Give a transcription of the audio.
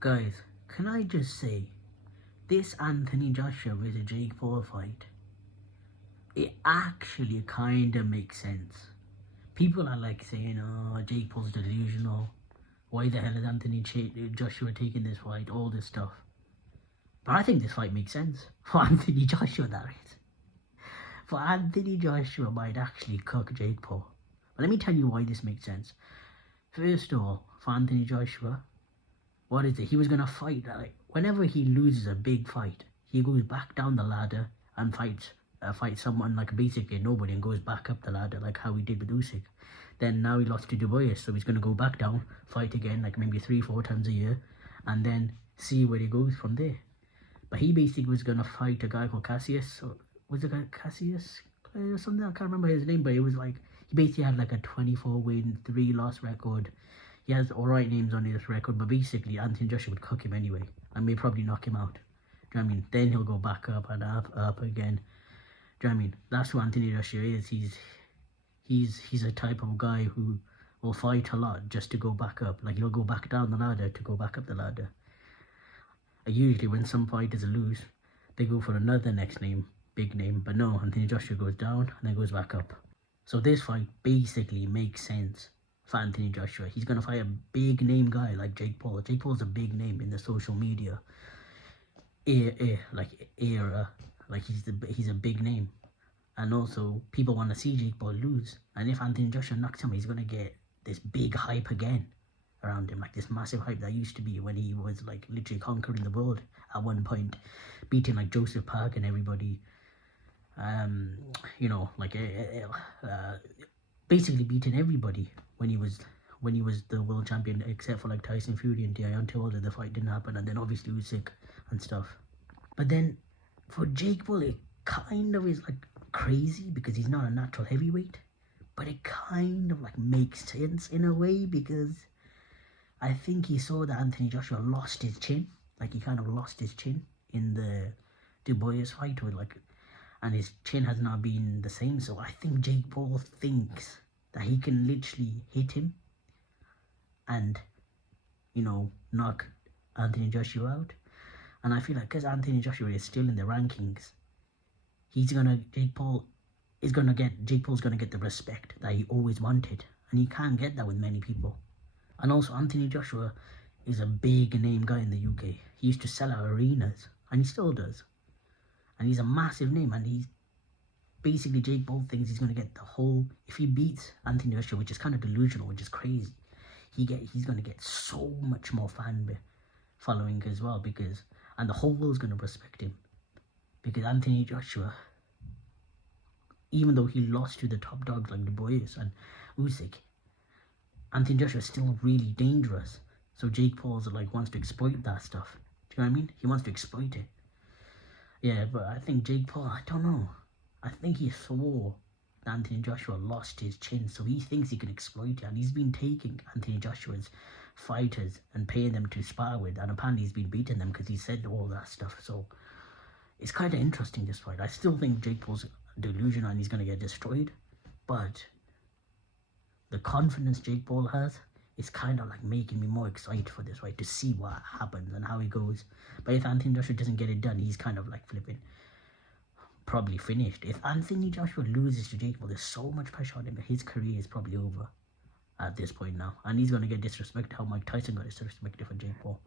Guys, can I just say, this Anthony Joshua versus Jake Paul fight, it actually kind of makes sense. People are like saying, oh, Jake Paul's delusional. Why the hell is Anthony Joshua taking this fight? All this stuff. But I think this fight makes sense. For Anthony Joshua, that is. For Anthony Joshua might actually cook Jake Paul. But let me tell you why this makes sense. First of all, for Anthony Joshua, what is it? He was going to fight. Like, whenever he loses a big fight, he goes back down the ladder and fights someone like basically nobody and goes back up the ladder like how he did with Usyk. Then now he lost to Dubois, so he's going to go back down, fight again like maybe 3-4 times a year, and then see where he goes from there. But he basically was going to fight a guy called Cassius, or was it Cassius or something? I can't remember his name, but it was like he basically had like a 24-win, 3-loss record. He has alright names on his record, but basically Anthony Joshua would cook him anyway and may probably knock him out. Do you know what I mean? Then he'll go back up and up again. Do you know what I mean? That's who Anthony Joshua is. He's a type of guy who will fight a lot just to go back up. Like, he'll go back down the ladder to go back up the ladder. Usually when some fighters lose, they go for another next name, big name. But no, Anthony Joshua goes down and then goes back up. So this fight basically makes sense for Anthony Joshua. He's going to fight a big name guy like Jake Paul. Jake Paul's a big name in the social media era. Like, he's a big name. And also, people want to see Jake Paul lose. And if Anthony Joshua knocks him, he's going to get this big hype again around him. Like, this massive hype that used to be when he was, like, literally conquering the world at one point. Beating, like, Joseph Park and everybody. You know, like, basically beating everybody when he was the world champion, except for, like, Tyson Fury and Deontay Wilder. The fight didn't happen. And then, obviously, Usyk and stuff. But then, for Jake Paul, it kind of is, like, crazy because he's not a natural heavyweight, but it kind of like makes sense in a way because I think he saw that Anthony Joshua lost his chin. Like, he kind of lost his chin in the Dubois fight with and his chin has not been the same. So I think Jake Paul thinks that he can literally hit him and, you know, knock Anthony Joshua out. And I feel like because Anthony Joshua is still in the rankings, Jake Paul's gonna get the respect that he always wanted, and he can't get that with many people. And also, Anthony Joshua is a big name guy in the UK. He used to sell out arenas, and he still does. And he's a massive name, and he's basically, Jake Paul thinks he's gonna get the whole. If he beats Anthony Joshua, which is kind of delusional, which is crazy, he's gonna get so much more fan following as well, and the whole world's gonna respect him. Because Anthony Joshua, even though he lost to the top dogs like Dubois and Usyk, Anthony Joshua is still really dangerous. So Jake Paul like wants to exploit that stuff. Do you know what I mean? He wants to exploit it. Yeah, but I think Jake Paul, I don't know. I think he saw that Anthony Joshua lost his chin, so he thinks he can exploit it. And he's been taking Anthony Joshua's fighters and paying them to spar with. And apparently he's been beating them because he said all that stuff. So it's kind of interesting, this fight. I still think Jake Paul's delusional and he's going to get destroyed. But the confidence Jake Paul has is kind of like making me more excited for this fight to see what happens and how he goes. But if Anthony Joshua doesn't get it done, he's kind of like flipping. Probably finished. If Anthony Joshua loses to Jake Paul, there's so much pressure on him that his career is probably over at this point now. And he's going to get disrespected how Mike Tyson got disrespected for Jake Paul.